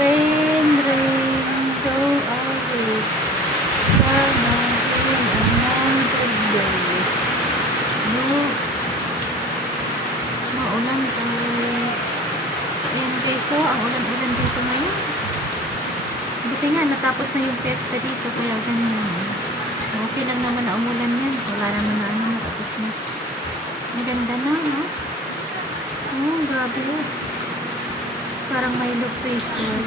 Rain, rain, go away. Sana rin another day. No, maulan tayo. Ayan guys, so, ang ulan-ulan dito ngayon. Buti nga, natapos na yung pesta dito, kaya ganyan. Okay lang naman na umulan yan. Wala naman na ano, natapos na. Maganda na, ha? Oh, grabe. Parang may low pressure.